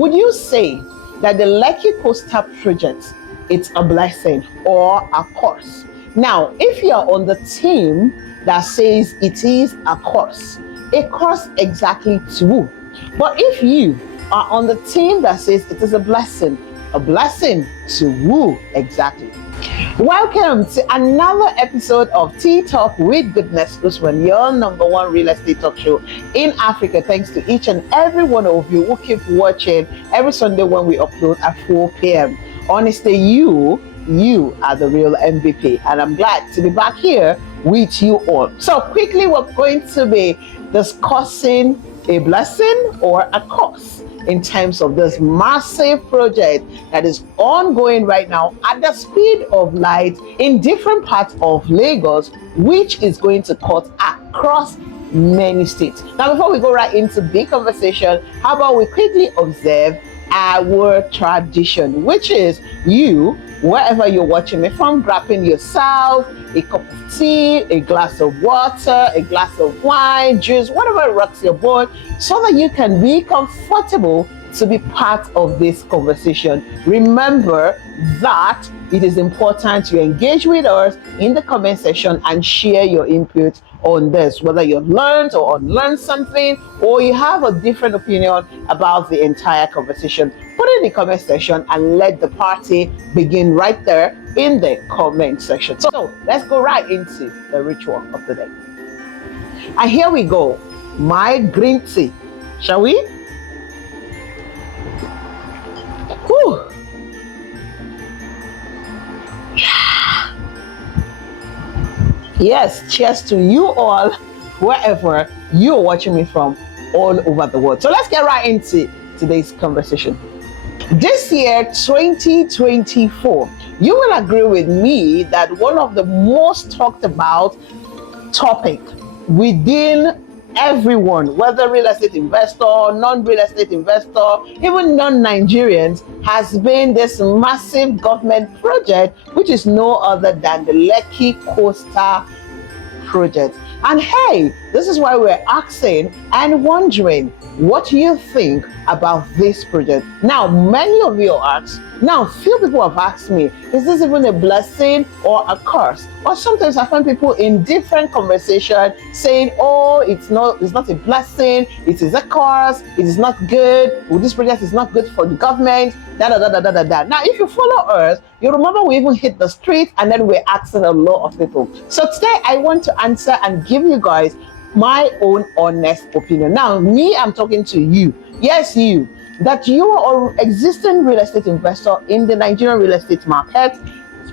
Would you say that the Lekki Coastal project is a blessing or a curse? Now, if you are on the team that says it is a curse exactly to who? But if you are on the team that says it is a blessing to who exactly? Welcome to another episode of Tea Talk with Goodness Usman, your number one real estate talk show in Africa. Thanks to each and every one of you who keep watching every Sunday when we upload at 4 p.m. Honestly, you are the real MVP, and I'm glad to be back here with you all. So quickly, we're going to be discussing a blessing or a curse in terms of this massive project that is ongoing right now at the speed of light in different parts of Lagos, which is going to cut across many states. Now, before we go right into the conversation, how about we quickly observe our tradition, which is you, wherever you're watching me from, grabbing yourself a cup of tea, a glass of water, a glass of wine, juice, whatever rocks your boat, so that you can be comfortable to be part of this conversation. Remember that it is important you engage with us in the comment section and share your input on this, whether you've learned or unlearned something, or you have a different opinion about the entire conversation. Put it in the comment section and let the party begin right there in the comment section. So let's go right into the ritual of the day. And here we go. My green tea. Shall we? Whew. Yes, cheers to you all, wherever you're watching me from all over the world. So let's get right into today's conversation. This year, 2024, you will agree with me that one of the most talked about topic within everyone, whether real estate investor, non-real estate investor, even non-Nigerians, has been this massive government project, which is no other than the Lekki Coastal project. And hey, this is why we're asking and wondering what you think about this project. Now, many of you ask, now few people have asked me, is this even a blessing or a curse? Or sometimes I find people in different conversations saying, oh, it's not a blessing, it is a curse, it is not good, well, this project is not good for the government, da da da da da da da. Now, if you follow us, you remember we even hit the street and then we're asking a lot of people. So today I want to answer and give you guys my own honest opinion. Now, me, I'm talking to you. Yes, you. That you are an existing real estate investor in the Nigerian real estate market,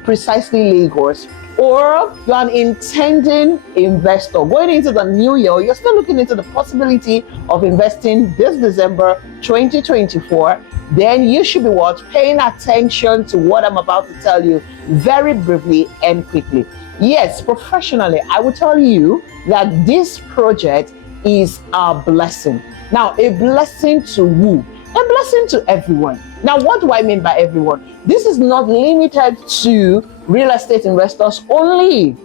precisely Lagos, or you're an intending investor going into the new year, you're still looking into the possibility of investing this December 2024, then you should be paying attention to what I'm about to tell you very briefly and quickly. Yes, professionally, I will tell you that this project is a blessing. Now, a blessing to who? A blessing to everyone. Now, what do I mean by everyone? This is not limited to real estate investors only,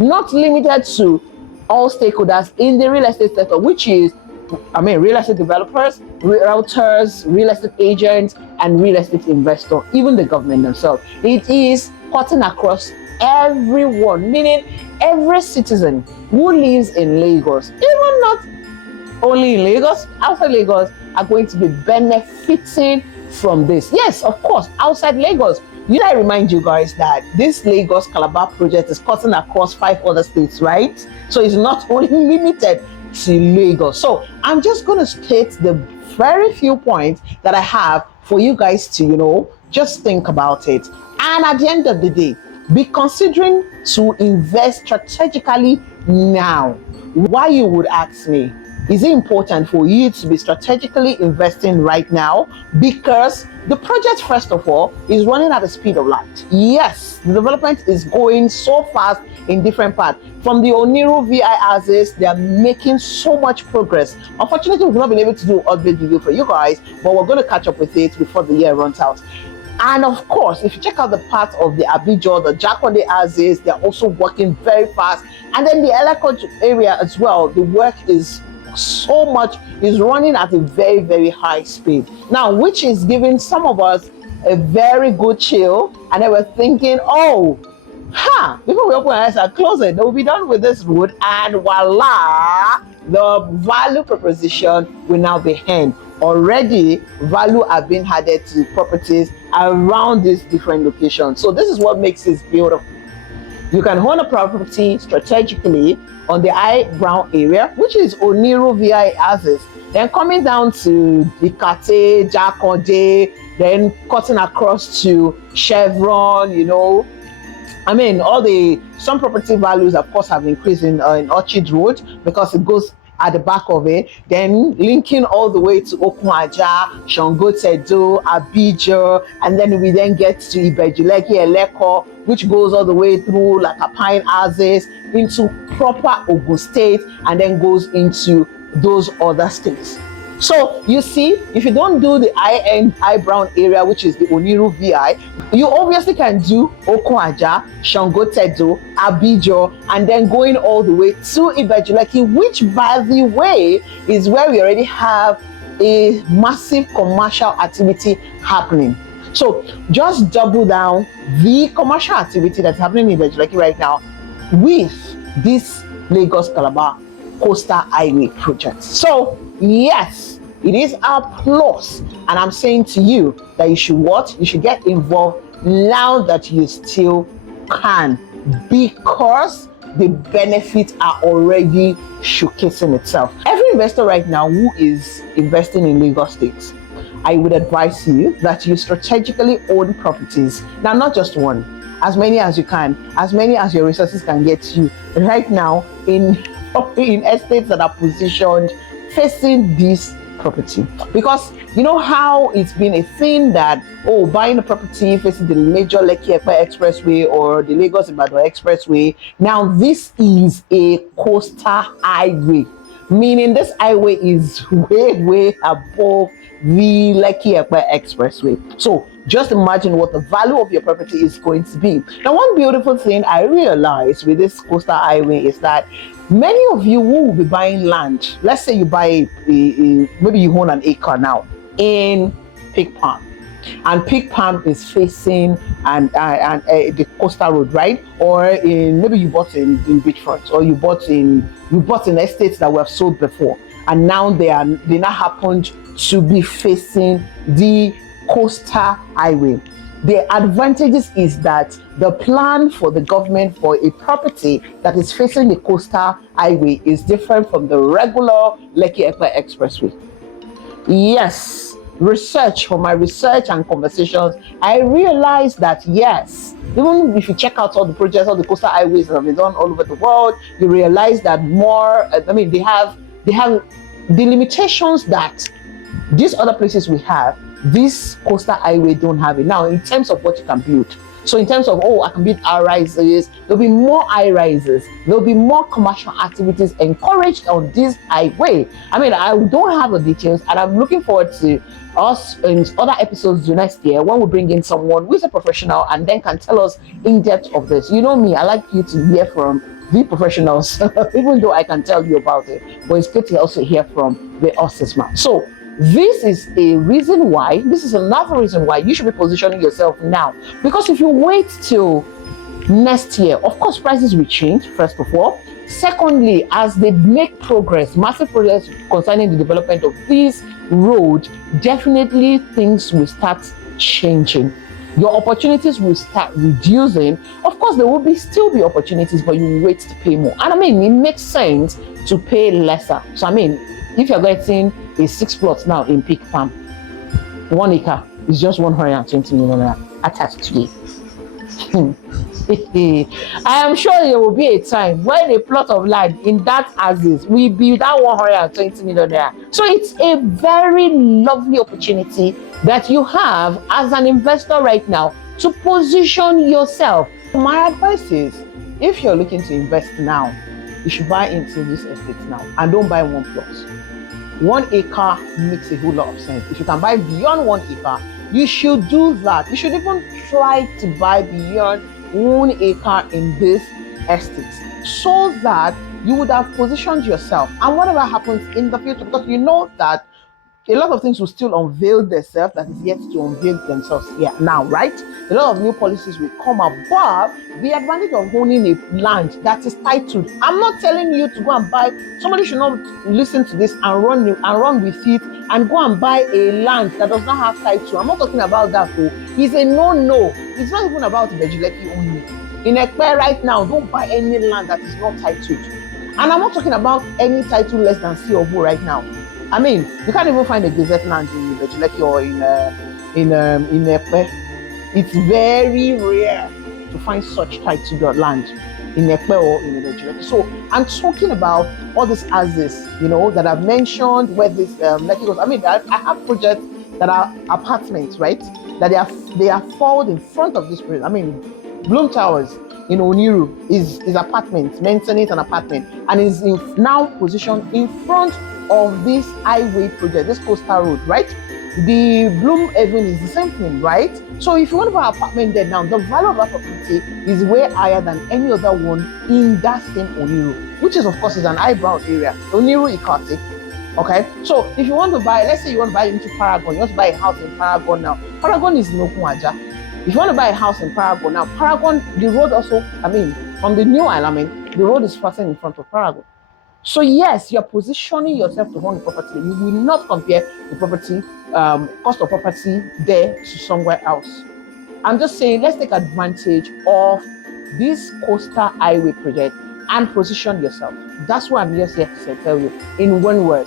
not limited to all stakeholders in the real estate sector, which is, real estate developers, realtors, real estate agents, and real estate investors, even the government themselves. It is cutting across everyone, meaning every citizen who lives in Lagos, even not only in Lagos, outside Lagos, are going to be benefiting from this. Yes, of course, outside Lagos. I remind you guys that this Lagos Calabar project is cutting across 5 other states, right? So it's not only limited to Lagos. So I'm just going to state the very few points that I have for you guys to, just think about it. And at the end of the day, be considering to invest strategically now. Why, you would ask me? Is it important for you to be strategically investing right now? Because the project, first of all, is running at the speed of light. Yes, the development is going so fast in different parts. From the Oniru VI houses, they are making so much progress. Unfortunately, we've not been able to do an update video for you guys, but we're going to catch up with it before the year runs out. And of course, if you check out the part of the Abijo, the Jakonde houses, they're also working very fast. And then the Elekot area as well, the work is so much, is running at a very, very high speed. Now, which is giving some of us a very good chill, and then we're thinking, oh, before we open our eyes and close it, we'll be done with this road, and voila, the value proposition will now be hand. Already, value have been added to properties around these different locations. So this is what makes this beautiful. You can own a property strategically on the high ground area, which is Oniru VI houses, then coming down to Ikate, Jakonde, then cutting across to Chevron, some property values, of course, have increased in Orchard Road because it goes at the back of it, then linking all the way to Okunaja, Shangotedo, Abidjan, and then we then get to Lekki, Lekki, which goes all the way through like a Pine Houses into proper Ogun State, and then goes into those other states. So you see, if you don't do the high-end, high-brown area, which is the Oniru VI, you obviously can do Okunaja, Shangotedo, Abidjan, and then going all the way to Lekki, which, by the way, is where we already have a massive commercial activity happening. So just double down the commercial activity that's happening in Lekki right now with this Lagos-Calabar Coastal Highway project. So yes, it is our plus, and I'm saying to you that you should get involved now that you still can, because the benefits are already showcasing itself. Every investor right now who is investing in Lagos State, I would advise you that you strategically own properties. Now, not just one, as many as you can, as many as your resources can get you right now in estates that are positioned facing this property. Because you know how it's been a thing that, buying a property facing the major Lekki Expressway or the Lagos-Ibadan Expressway. Now this is a coastal highway, meaning this highway is way above the Lekki Expressway. So just imagine what the value of your property is going to be. Now, one beautiful thing I realized with this coastal highway is that many of you who will be buying land, let's say you buy maybe you own an acre now in Pig Palm, and Pig Palm is facing the coastal road, right? Or maybe you bought in beachfront, or you bought in estates that were sold before, and now they now happened to be facing the coastal highway. The advantages is that the plan for the government for a property that is facing the coastal highway is different from the regular Lekki Expressway. Yes, from my research and conversations, I realized that yes, even if you check out all the projects, all the coastal highways that have been done all over the world, you realize that they have the limitations that these other places we have. This coastal highway don't have it. Now, in terms of what you can build, so in terms of I can build high rises, there'll be more high rises, there'll be more commercial activities encouraged on this highway. I don't have the details, and I'm looking forward to us in other episodes next year when we bring in someone who is a professional and then can tell us in depth of this. You know me, I like you to hear from the professionals, even though I can tell you about it, but it's good to also hear from the horse's mouth. So this is another reason why you should be positioning yourself now. Because if you wait till next year, of course, prices will change, first of all. Secondly, as they make massive progress concerning the development of this road, definitely things will start changing. Your opportunities will start reducing. Of course, there will still be opportunities, but you will wait to pay more. And it makes sense to pay lesser. So if you're getting a 6 plots now in Pig Farm, 1 acre is just 120 million attached to it. I am sure there will be a time when a plot of land in that Aziz will be that 120 million naira. So it's a very lovely opportunity that you have as an investor right now to position yourself. My advice is, if you're looking to invest now, you should buy into this estate now and don't buy one plot. 1 acre makes a whole lot of sense. If you can buy beyond 1 acre, you should do that. You should even try to buy beyond 1 acre in this estate, so that you would have positioned yourself. And whatever happens in the future, because you know that a lot of things will still unveil themselves that is yet to unveil themselves here now, right? A lot of new policies will come up, but the advantage of owning a land that is titled, I'm not telling you to go and buy, somebody should not listen to this and run with it and go and buy a land that does not have title. I'm not talking about that though. It's a no. It's not even about Lekki only. In Ekpe right now, don't buy any land that is not titled. And I'm not talking about any title less than C of O right now. I mean, you can't even find a gazette land in Lekki or in Ekpe. It's very rare to find such titled land in Ekpe or in Lekki. So I'm talking about all these houses, that I've mentioned where this Lekki goes. I mean, I have projects that are apartments, right? That they are found in front of this place. I mean, Bloom Towers in Oniru is apartment, maintenance an apartment, and is now positioned in front of this highway project, this coastal road, right? The Bloom Haven is the same thing, right? So if you want to buy an apartment there now, the value of that property is way higher than any other one in that same Oniru, which is of course is an eyebrow area, Oniru Ikate. Okay, so if you want to buy, let's say you want to buy into Paragon, you want to buy a house in Paragon now. Paragon is in Okunaja. If you want to buy a house in Paragon now, Paragon, the road also, I mean, from the new alignment, the road is passing in front of Paragon. So yes, you're positioning yourself to own the property. You will not compare the property, cost of property there to somewhere else. I'm just saying, let's take advantage of this coastal highway project and position yourself. That's what I'm just here to tell you in one word.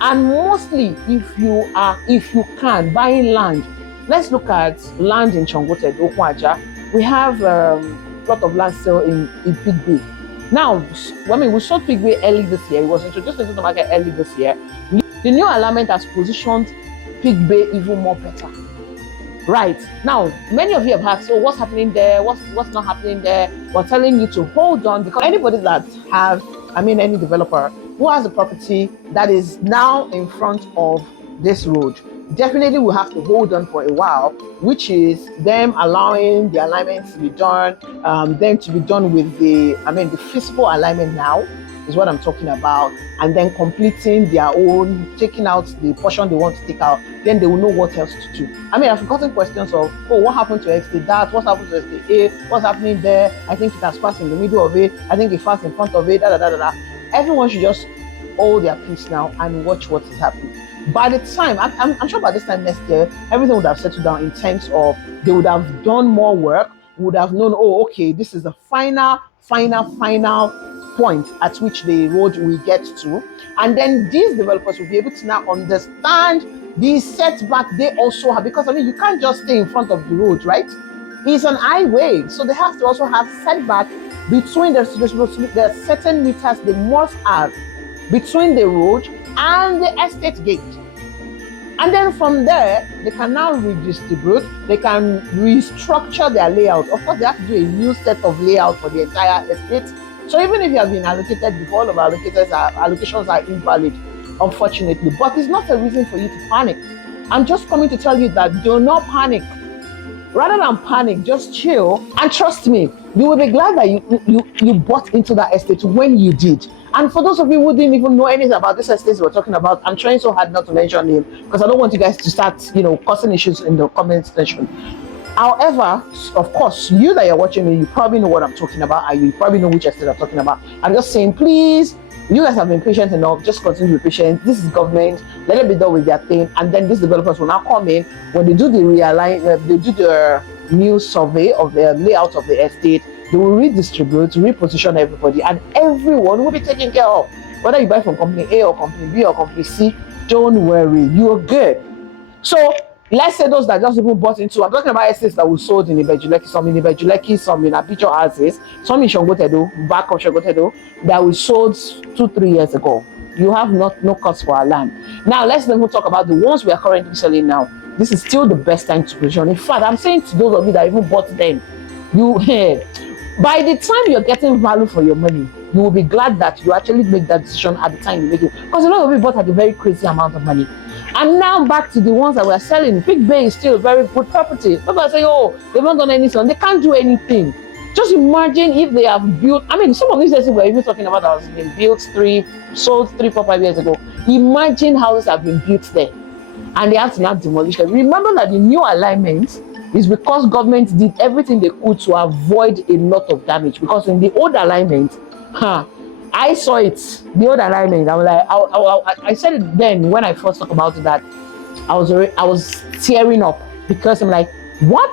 And mostly, if you can, buying land. Let's look at land in Chongote, Okwaja. We have a lot of land sale in Pig Bay. Now, we saw Pig Bay early this year. It was introduced into the market early this year. The new alignment has positioned Pig Bay even more better. Right. Now, many of you have asked, so what's happening there? What's not happening there? We're telling you to hold on, because anybody that any developer who has a property that is now in front of this road definitely will have to hold on for a while, which is them allowing the alignment to be done, then to be done with the physical alignment now is what I'm talking about, and then completing their own, taking out the portion they want to take out, then they will know what else to do. I've gotten questions of, what happened to estate that, what happened to estate A, what's happening there, I think it has passed in the middle of it, I think it passed in front of it, Everyone should just hold their peace now and watch what is happening. By the time, I'm sure by this time next year, everything would have settled down in terms of they would have done more work, would have known, okay, this is the final point at which the road will get to. And then these developers will be able to now understand the setback they also have, because you can't just stay in front of the road, right? It's an highway, so they have to also have setback between there are certain meters they must have between the road and the estate gate. And then from there, they can now redistribute, they can restructure their layout. Of course, they have to do a new set of layout for the entire estate. So even if you have been allocated before, all of our allocations are invalid, unfortunately. But it's not a reason for you to panic. I'm just coming to tell you that do not panic. Rather than panic, just chill. And trust me, you will be glad that you bought into that estate when you did. And for those of you who didn't even know anything about this estate we're talking about, I'm trying so hard not to mention him because I don't want you guys to start, causing issues in the comment section. However, of course, you that you're watching me, you probably know what I'm talking about, and you probably know which estate I'm talking about. I'm just saying, please, you guys have been patient enough, just continue to be patient. This is government, let it be done with their thing, and then these developers will now come in when they do the they do the new survey of the layout of the estate. They will redistribute, reposition everybody, and everyone will be taken care of. Whether you buy from company A or company B or company C, don't worry, you're good. So let's say those that just even bought into, I'm talking about estates that were sold in Lekki, some in Lekki, some in Abidjan houses, some in Shongotedo, back of Shongotedo, that we sold 2-3 years ago. You have no cost for our land. Now let's even talk about the ones we are currently selling now. This is still the best time to position. In fact, I'm saying to those of you that even bought then, by the time you're getting value for your money, you will be glad that you actually make that decision at the time you make it. Because a lot of people bought at a very crazy amount of money. And now back to the ones that we're selling. Pig Bay is still a very good property. People are saying, they've not done anything. They can't do anything. Just imagine if they have built, I mean, some of these houses we're even talking about that has been built sold 3, 4, 5 years ago. Imagine houses have been built there and they have to now demolish them. Remember that the new alignment is because government did everything they could to avoid a lot of damage. Because in the old alignment, I saw it, the old alignment. I was like, I said it then when I first talked about it, that I was tearing up because I'm like, what?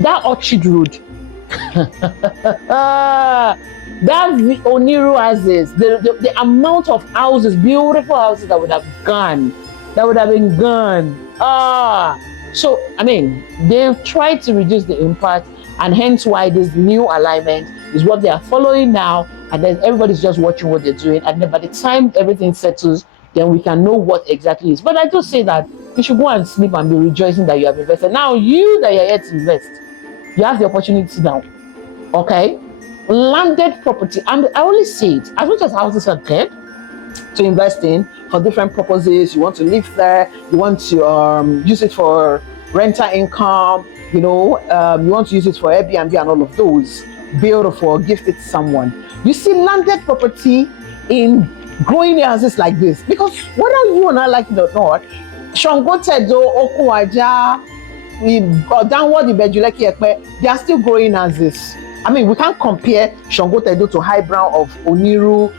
That Orchard Road, that Oniru houses, the amount of houses, beautiful houses that would have been gone. So, I mean, they've tried to reduce the impact, and hence why this new alignment is what they are following now, and then everybody's just watching what they're doing, and then by the time everything settles, then we can know what exactly is. But I do say that you should go and sleep and be rejoicing that you have invested. Now, you that you're yet to invest, you have the opportunity now, okay? Landed property, and I only say it, as much as houses are good to invest in for different purposes. You want to live there, you want to use it for rental income, you want to use it for Airbnb and all of those. Beautiful, gift it to someone. You see landed property in growing houses like this, because whether you and I like it or not, Shangotedo, Okuwaja, downward Ibejuleki, they are still growing houses. I mean, we can't compare Shangotedo to High Brown of Oniru,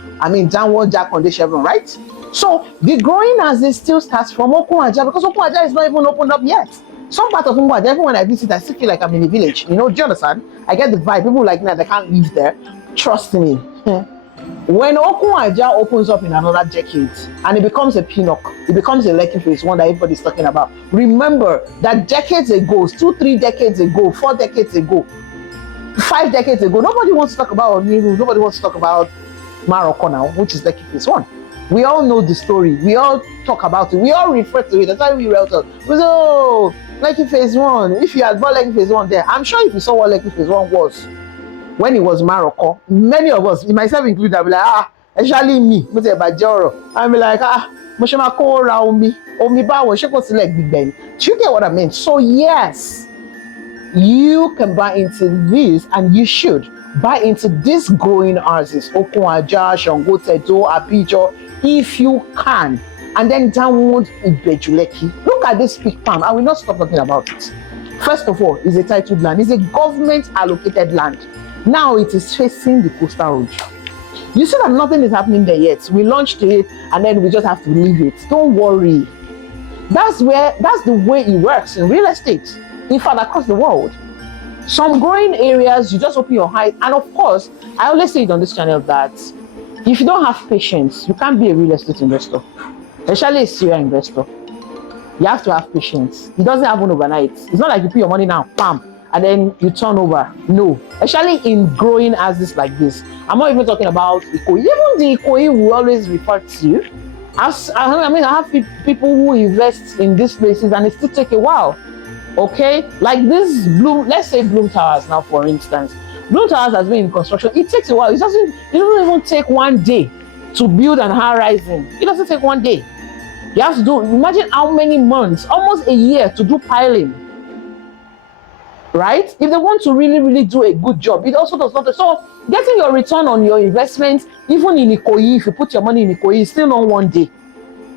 downward Jack on the Chevron, right? So the growing houses still starts from Okuwaja, because Okuwaja is not even opened up yet. Some part of Okuwaja, even when I visit, I still feel like I'm in a village. Do you understand? I get the vibe. People like me, they can't live there. Trust me. When Okuwaja opens up in another decade and it becomes a Pinnock, it becomes a Lekki phase one that everybody's talking about. Remember that decades ago, 2, 3 decades ago, 4 decades ago, 5 decades ago, nobody wants to talk about Oniru, nobody wants to talk about Morocco now, which is Lekki phase one. We all know the story. We all talk about it. We all refer to it. That's why we wrote it. We say, oh, Lekki phase one. If you had bought Lekki phase one there, I'm sure if you saw what Lekki phase one was when it was Morocco, many of us, myself included, I'll be like, actually me, I'll be like, do you get what I mean? So yes, you can buy into this, and you should buy into this growing houses, Okuwaja, Shangotedo, Abijo, if you can. And then downward Ibejuleki. Look at this big farm. I will not stop talking about it. First of all, it's a titled land. It's a government allocated land. Now it is facing the coastal road. You see that nothing is happening there yet. We launched it and then we just have to leave it. Don't worry. That's the way it works in real estate. In fact, across the world. Some growing areas, you just open your eyes. And of course, I always say it on this channel that if you don't have patience, you can't be a real estate investor, especially a serial investor. You have to have patience. It doesn't happen overnight. It's not like you put your money now, bam, and then you turn over. No, especially in growing houses like this. I'm not even talking about Ikoyi. Even the Ikoyi we always refer to. I have people who invest in these places and it still take a while. Okay, like this let's say Bloom Towers now, for instance. Bloom Towers has been in construction. It takes a while. It doesn't even take 1 day to build an high rising. It doesn't take 1 day. You have to imagine how many months, almost a year to do piling. Right? If they want to really, really do a good job, it also does not. So getting your return on your investment, even in Ikoyi, if you put your money in Ikoyi, it's still not 1 day.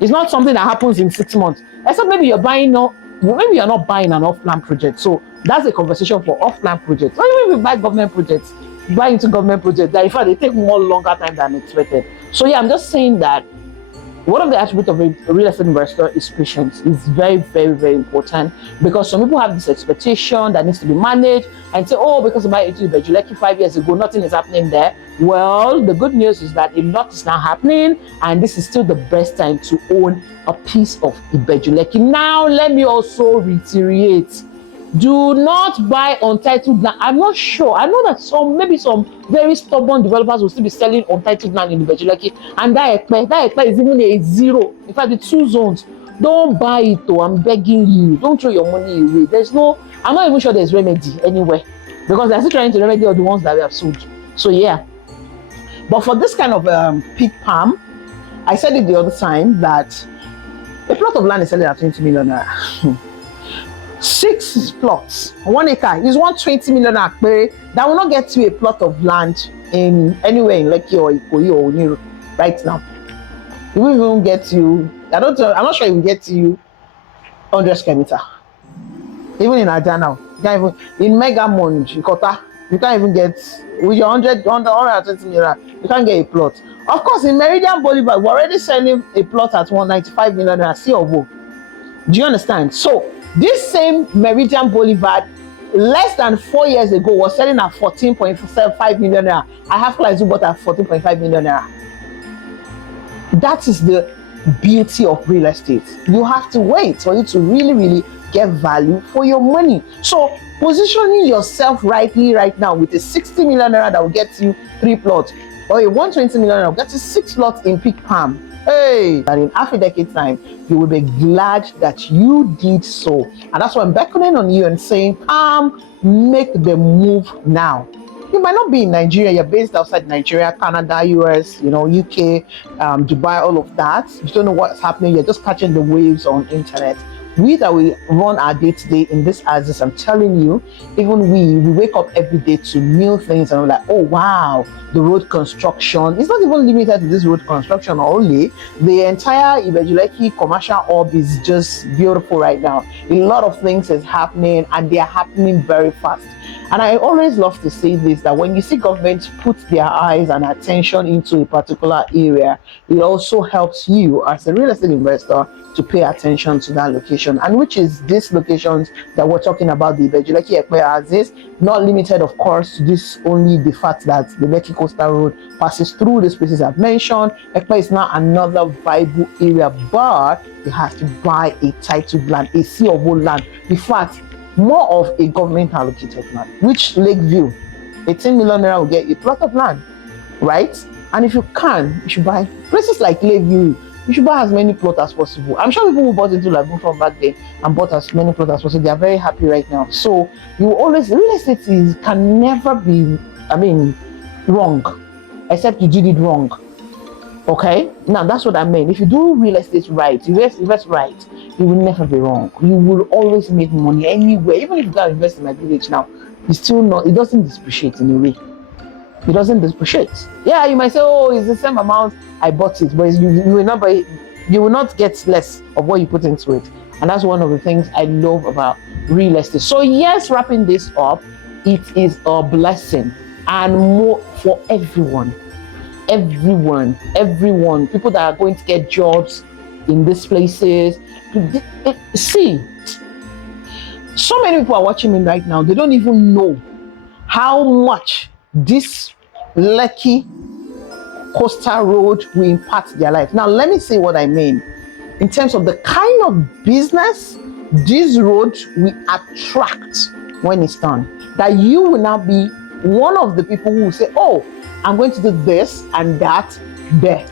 It's not something that happens in 6 months. Except maybe you're not buying an off-plan project. So that's a conversation for off-plan projects. Or even if you buy government projects, buy into government projects, that in fact they take longer time than expected. So yeah, I'm just saying that one of the attributes of a real estate investor is patience. It's very, very, very important, because some people have this expectation that needs to be managed and say, oh, because of my Ibejuleki 5 years ago, nothing is happening there. Well, the good news is that a lot is now happening, and this is still the best time to own a piece of Ibejuleki. Now, let me also reiterate. Do not buy untitled land. I'm not sure. I know that maybe some very stubborn developers will still be selling untitled land in Ibejuleki, and that ekpe is even a zero. In fact, the 2 zones. Don't buy it though. I'm begging you. Don't throw your money away. I'm not even sure there's remedy anywhere, because they're still trying to remedy all the ones that we have sold. So yeah. But for this kind of pig palm, I said it the other time that a plot of land is selling at 20 million naira. 6 plots, 1 acre is 120 million naira. That will not get you a plot of land in anywhere in Lekki or Ikoyi or Oniru right now. It will even get you, I'm not sure it will get you 100 square meter. Even in Aja now, you can't even, in Mega Monj, in Kota, you can't even get, with your 120 million, you can't get a plot. Of course, in Meridian Boulevard, we're already selling a plot at 195 million naira, C of O. Do you understand? So, this same Meridian Boulevard, less than 4 years ago, was selling at 14.75 million naira. I have clients who bought at 14.5 million naira. That is the beauty of real estate. You have to wait for you to really, really get value for your money. So, positioning yourself rightly right now with a 60 million naira that will get you 3 plots, or a 120 million naira will get you 6 plots in Peak Palm. Hey, and in half a decade time, you will be glad that you did so. And that's why I'm beckoning on you and saying, make the move now. You might not be in Nigeria, you're based outside Nigeria, Canada, US, UK, Dubai, all of that. You don't know what's happening, you're just catching the waves on internet. We that we run our day-to-day in this axis, I'm telling you, even we wake up every day to new things, and we're like, oh wow, the road construction. It's not even limited to this road construction only. The entire Lekki commercial hub is just beautiful right now. A lot of things is happening, and they are happening very fast. And I always love to say this, that when you see government put their eyes and attention into a particular area, it also helps you as a real estate investor to pay attention to that location, and which is these locations that we're talking about, the Lekki Ekpe Axis, not limited, of course, to this only the fact that the Lekki Coastal Road passes through the places I've mentioned. Ekpe is now another viable area, but you have to buy a titled land, a C of O land. In fact, more of a government allocated land, which Lakeview, 18 million naira will get a plot of land, right? And if you can, you should buy places like Lakeview. You should buy as many plots as possible. I'm sure people who bought into Lagoon from back then and bought as many plots as possible, they are very happy right now. So you always, real estate can never be, wrong, except you did it wrong. Okay, now that's what I mean. If you do real estate right, you invest right, you will never be wrong. You will always make money anywhere. Even if you go invest in my village now, it's still not, it doesn't depreciate in a way. It doesn't depreciate. Yeah, you might say, oh, it's the same amount I bought it, but you will not get less of what you put into it. And that's one of the things I love about real estate. So yes, wrapping this up, it is a blessing, and more for everyone. People that are going to get jobs in these places. See, so many people are watching me right now, they don't even know how much this Lekki Coastal Road will impact their life. Now, let me say what I mean. In terms of the kind of business this road will attract when it's done, that you will now be one of the people who will say, oh, I'm going to do this and that there.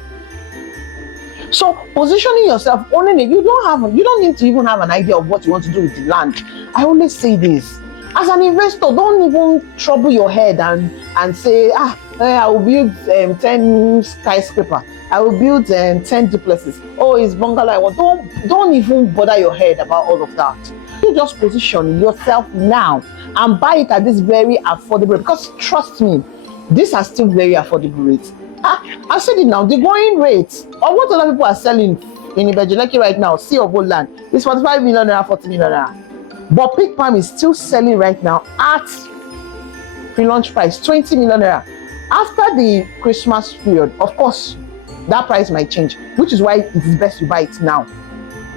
So positioning yourself, owning it, you don't need to even have an idea of what you want to do with the land. I always say this. As an investor, don't even trouble your head and say, I will build 10 skyscraper. I will build 10 duplexes. Oh, it's bungalow. Don't even bother your head about all of that. You just position yourself now and buy it at this very affordable, because trust me, these are still very affordable rates. I said it now, the going rate or what other people are selling in Lekki right now, C of O land, is 45 million naira, 40 million naira. But Peak Palm is still selling right now at pre-launch price 20 million naira. After the Christmas period, of course, that price might change, which is why it is best to buy it now.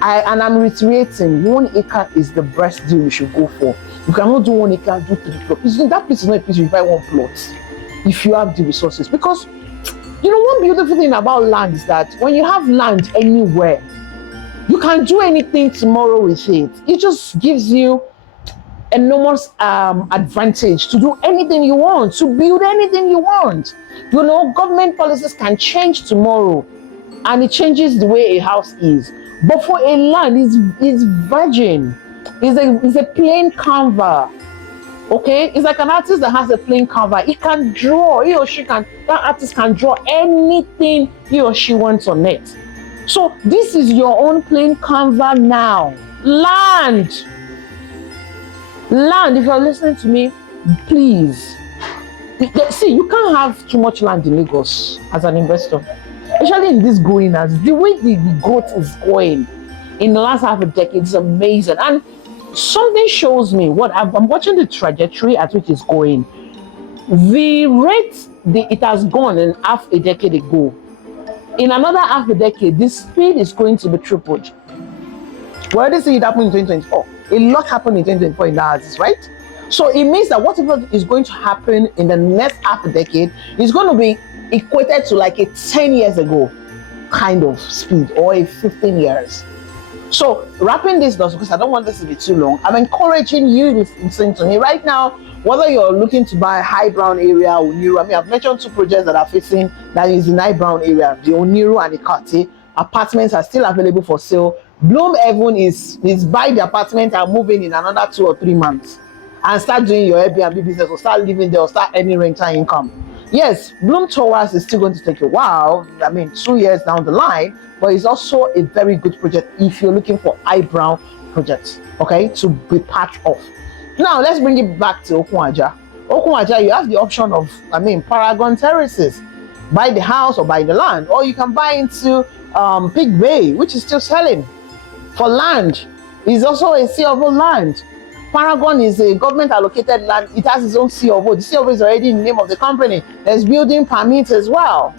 I'm reiterating, 1 acre is the best deal you should go for. You cannot do 1 acre, do 3 plots. That place is not a place you buy 1 plot if you have the resources. Because one beautiful thing about land is that when you have land anywhere, you can do anything tomorrow with it. It just gives you enormous advantage to do anything you want, to build anything you want. Government policies can change tomorrow, and it changes the way a house is. But for a land, it's virgin. It's a plain canvas. Okay, it's like an artist that has a plain canvas. He can draw, that artist can draw anything he or she wants on it. So this is your own plain canvas now. Land. Land, if you're listening to me, please. See, you can't have too much land in Lagos as an investor, especially in this growing as the way the growth is going in the last half a decade is amazing. And something shows me what I'm watching the trajectory at which it's going. The rate it has gone in half a decade ago. In another half a decade, the speed is going to be tripled. We already see it happen in 2024. A lot happened in 2024 in the houses, right? So it means that whatever is going to happen in the next half a decade is going to be equated to like a 10 years ago kind of speed, or a 15 years. So wrapping this up, because I don't want this to be too long, I'm encouraging you to listen to me right now. Whether you're looking to buy High Brown area, Oniru, I mean, I've mentioned two projects that are facing that is in High Brown area, the Oniru and the Kati. Apartments are still available for sale. Bloom Heaven is buy the apartment and move in another 2 or 3 months and start doing your Airbnb business, or start living there, or start earning rental income. Yes, Bloom Towers is still going to take a while. I mean, 2 years down the line, but it's also a very good project if you're looking for High Brown projects, okay, to be part of. Now, let's bring it back to Okunwaja. Okunwaja, you have the option of, Paragon Terraces. Buy the house or buy the land, or you can buy into Big Bay, which is still selling for land. It's also a C of O land. Paragon is a government allocated land. It has its own C of O. The C of O is already in the name of the company. There's building permits as well.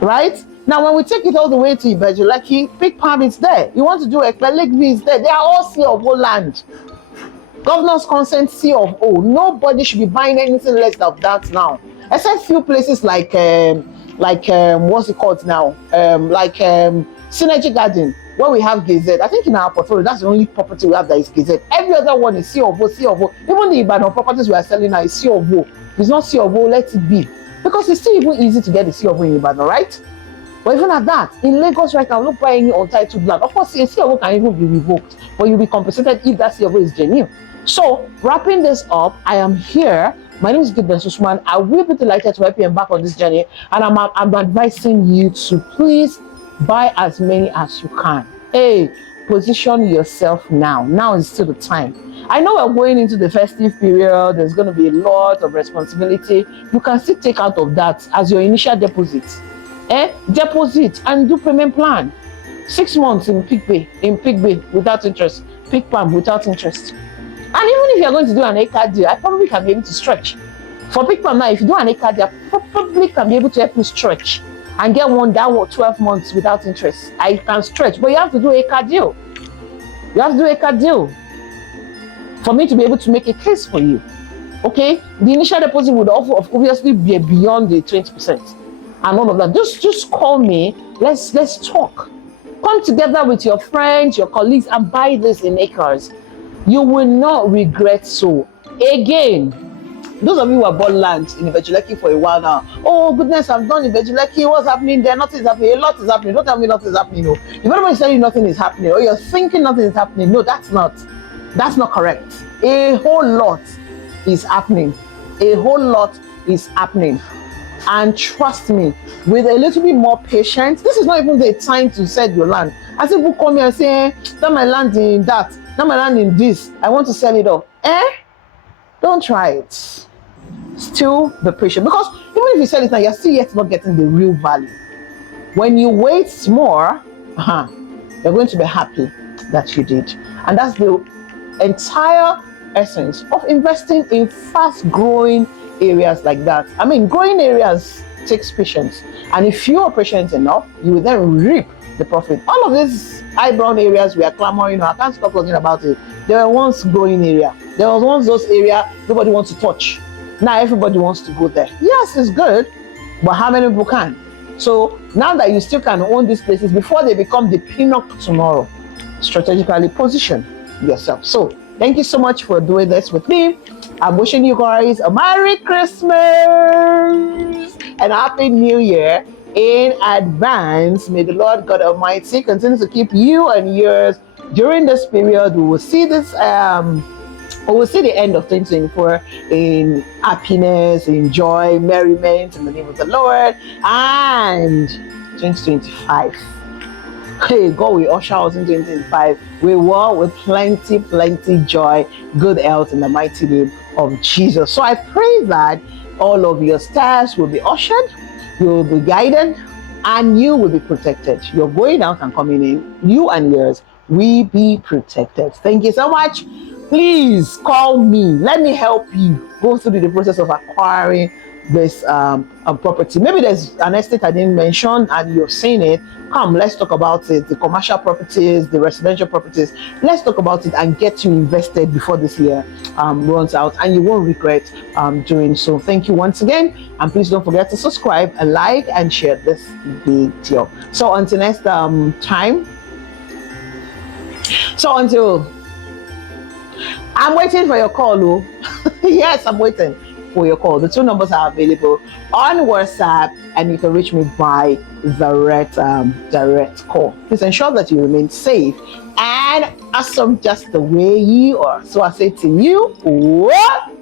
Right? Now, when we take it all the way to Lekki, big permits there. You want to do Lekki is there. They are all C of O land. Governor's consent C of O. Nobody should be buying anything less than that now. Except few places like what's it called now? Synergy Garden, where we have Gazette. I think in our portfolio, that's the only property we have that is Gazette. Every other one is C of O, C of O. Even the Ibadan properties we are selling now is C of O. It's not C of O, let it be. Because it's still even easy to get the C of O in Ibadan, right? But even at that, in Lagos right now, look, buy any untitled land. Of course, a C of O can even be revoked, but you'll be compensated if that C of O is genuine. So, wrapping this up, I am here. My name is Gideon Susman. I will be delighted to help you embark on this journey, and I'm advising you to please buy as many as you can. Hey, position yourself now. Now is still the time. I know we're going into the festive period. There's going to be a lot of responsibility. You can still take out of that as your initial deposit. Deposit and do payment plan. 6 months in Big Bay without interest. Big Palm without interest. And even if you're going to do an acre deal, I probably can be able to stretch. For Big Palm now, if you do an acre deal, I probably can be able to help you stretch and get one down 12 months without interest. I can stretch, but you have to do acre deal. You have to do acre deal for me to be able to make a case for you. Okay? The initial deposit would obviously be beyond the 20% and all of that. Just call me. Let's talk. Come together with your friends, your colleagues, and buy this in acres. You will not regret so. Again, those of you who have bought land in Lekki for a while now, oh goodness, I've done Lekki, what's happening there? Nothing is happening. A lot is happening. Don't tell me nothing is happening. No. If anybody is telling you nothing is happening, or you're thinking nothing is happening, no, that's not correct. A whole lot is happening. A whole lot is happening. And trust me, with a little bit more patience, this is not even the time to sell your land. As people come here and say, sell my land in that, sell my land in this, I want to sell it all. Don't try it. Still be patient, because even if you sell it now, you're still yet not getting the real value. When you wait more, you're going to be happy that you did. And that's the entire essence of investing in fast-growing areas like that. I mean, growing areas takes patience, and if you are patient enough, you will then reap the profit. All of these high brown areas we are clamoring, I can't stop talking about it. They were once growing area. There was once those areas nobody wants to touch. Now everybody wants to go there. Yes, it's good, but how many people can? So now that you still can own these places before they become the pinnacle tomorrow, strategically position yourself. So thank you so much for doing this with me. I'm wishing you guys a Merry Christmas and Happy New Year in advance. May the Lord God Almighty continue to keep you and yours during this period. We will see this we will see the end of 2024 in happiness, in joy, merriment in the name of the Lord, and 2025 Hey, God will usher us in 2025 with plenty joy, good health in the mighty name of Jesus. So I pray that all of your steps will be ushered, you will be guided, and you will be protected. You're going out and coming in, you and yours will be protected. Thank you so much. Please call me. Let me help you go through the process of acquiring this property. Maybe there's an estate I didn't mention and you're seeing it. Come, let's talk about it. The commercial properties, the residential properties. Let's talk about it and get you invested before this year runs out, and you won't regret doing so. Thank you once again, and please don't forget to subscribe and like and share this video. So until next time. So until I'm waiting for your call, oh. Yes, I'm waiting for your call. The two numbers are available on WhatsApp, and you can reach me by direct call. Please ensure that you remain safe and awesome just the way you are. So I say to you, what?